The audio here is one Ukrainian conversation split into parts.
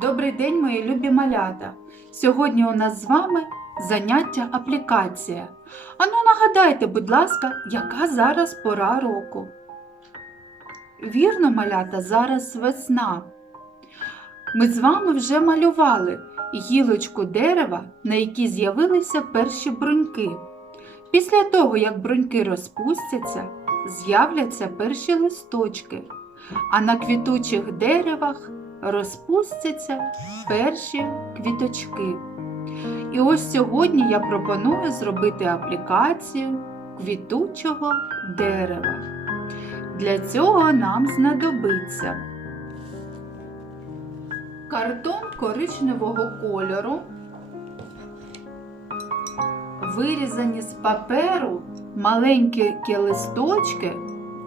Добрий день, мої любі малята! Сьогодні у нас з вами заняття аплікація. Ану нагадайте, будь ласка, яка зараз пора року? Вірно, малята, зараз весна. Ми з вами вже малювали гілочку дерева, на якій з'явилися перші бруньки. Після того, як бруньки розпустяться, з'являться перші листочки, а на квітучих деревах розпустяться перші квіточки. І ось сьогодні я пропоную зробити аплікацію квітучого дерева. Для цього нам знадобиться картон коричневого кольору, вирізані з паперу маленькі листочки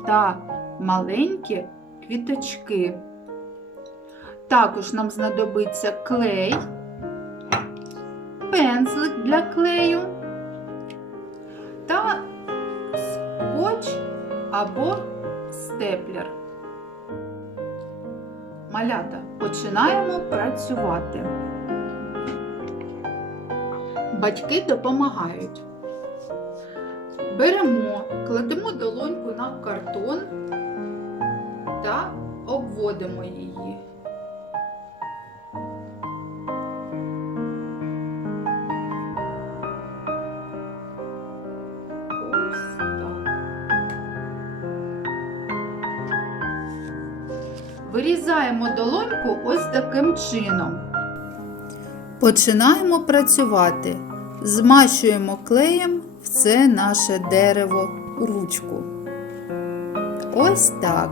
та маленькі квіточки. Також нам знадобиться клей, пензлик для клею та скотч або степлер. Малята, починаємо працювати. Батьки допомагають. Беремо, кладемо долоньку на картон та обводимо її. Вирізаємо долоньку ось таким чином. Починаємо працювати. Змащуємо клеєм в це наше дерево ручку. Ось так.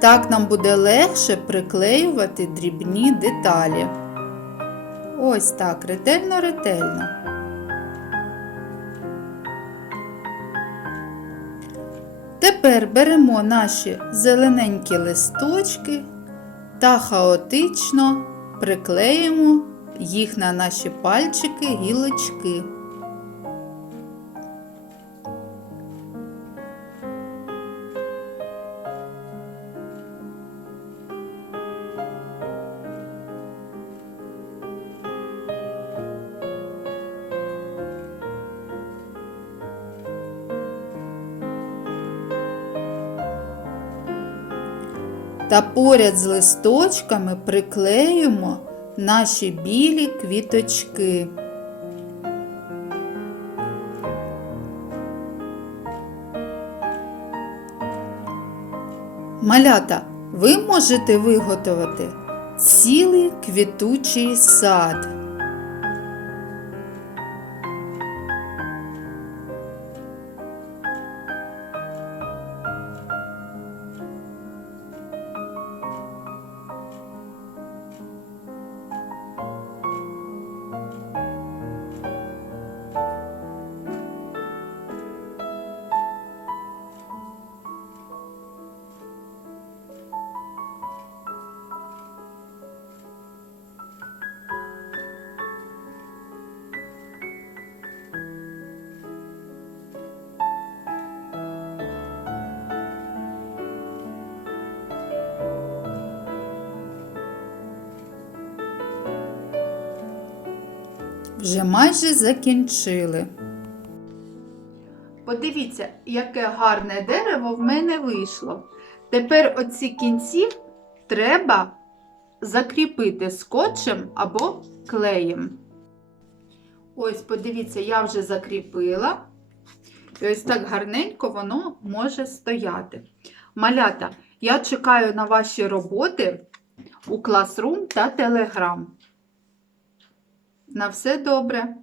Так нам буде легше приклеювати дрібні деталі. Ось так, ретельно-ретельно. Тепер беремо наші зелененькі листочки та хаотично приклеїмо їх на наші пальчики гілочки. Та поряд з листочками приклеюємо наші білі квіточки. Малята, ви можете виготовити цілий квітучий сад. Вже майже закінчили. Подивіться, яке гарне дерево в мене вийшло. Тепер оці кінці треба закріпити скотчем або клеєм. Ось, подивіться, я вже закріпила. І ось так гарненько воно може стояти. Малята, я чекаю на ваші роботи у Classroom та Telegram. На все добре!